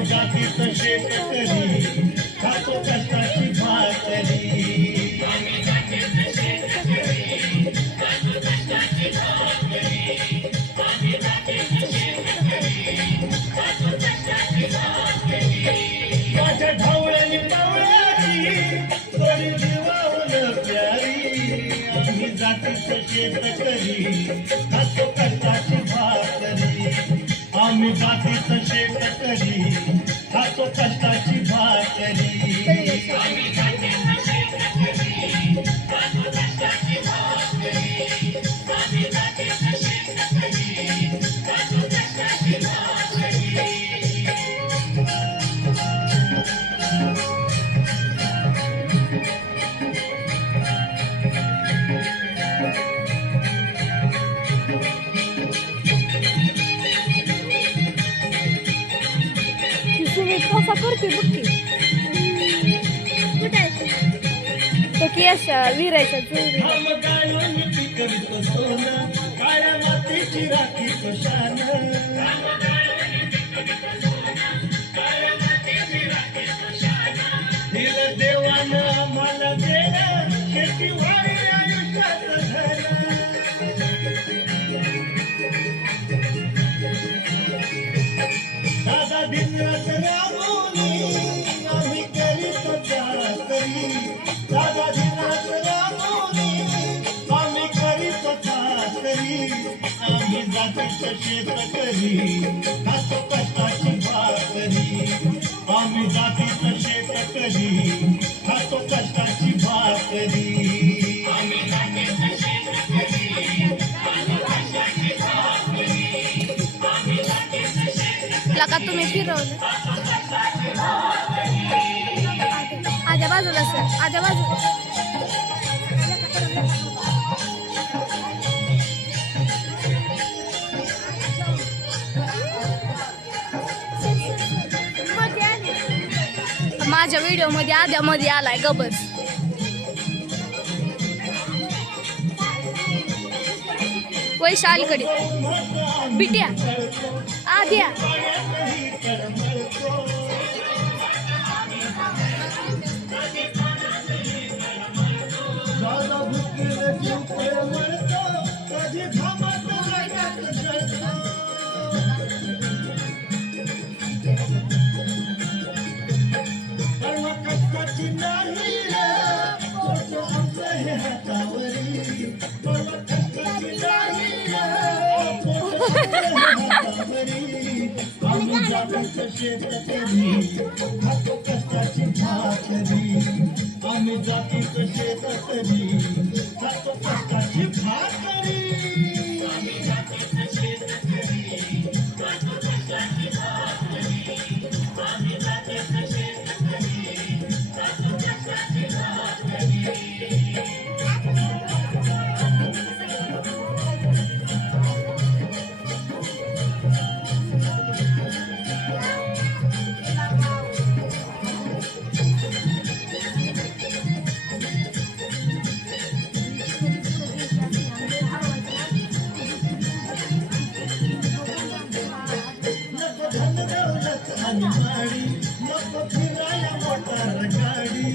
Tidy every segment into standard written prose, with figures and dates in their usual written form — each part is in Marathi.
आम्ही जातीचं शेतकरी खातो कष्टाची भाकरी माझ्या ढवळणी टवळ्याची तरी जीवावलं प्यारी आम्ही जातीचं शेतकरी खातो कष्टाची भाकरी आम्ही जातीचं शेतकरी खातो कष्टाची भाकरी कसा करते बघ तो की अशा विरायच्या चोरी काळ्या मातीची राखी शान दिलं देवानं आम्हाला देणं शेतीवाडी आयुष्याचं दादा दिवस राबवली आम्ही करीत चाकरी दादा दिवस राबवली आम्ही करीत चाकरी आम्ही जातीचं शेतकरी खातो कष्टाची भाकरी आम्ही जातीचं शेतकरी खातो कष्टाची भाकरी का तुम्ही फिरवलं आजा बाजूला सर आजा बाजूला माझ्या व्हिडिओ मध्ये आद्या मध्ये आलाय गबस वैशालकडे बिट्या आद्या खातो कष्टाची भाकरी आम्ही जातीचं शेतकरी खातो कष्टाची भाकरी गाडी नको फिरायला मोटार गाडी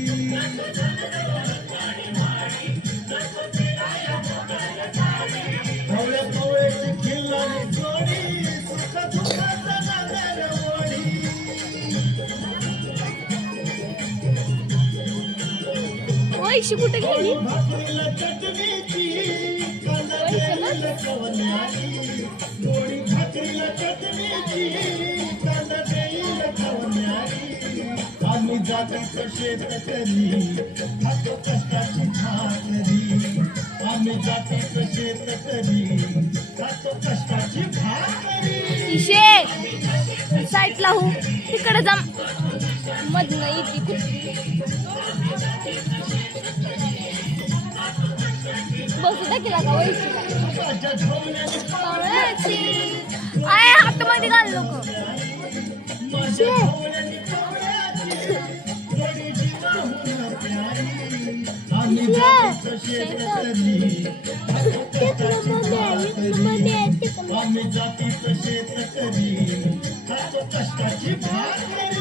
भोळ्या भोळ्याची खिल्लारी जोडी सुख दुःखाचा नागर वडी वैशी कुठे गेली भाकरीला चटणीची कांदा कवल्याची गोडी भाकरीला चटणीची आम्ही जातीचं शेतकरी खातो कष्टाची भाकरी आम्ही जातीचं शेतकरी खातो कष्टाची भाकरी साईडला हो तिकडे जा मधनं येते बसू द्या केला का वैशी आय हातमध्ये घाल लोक राहून प्यारी आम्ही जातीचं शेतकरी आम्ही जातीचं शेतकरी खातो कष्टाची भाकरी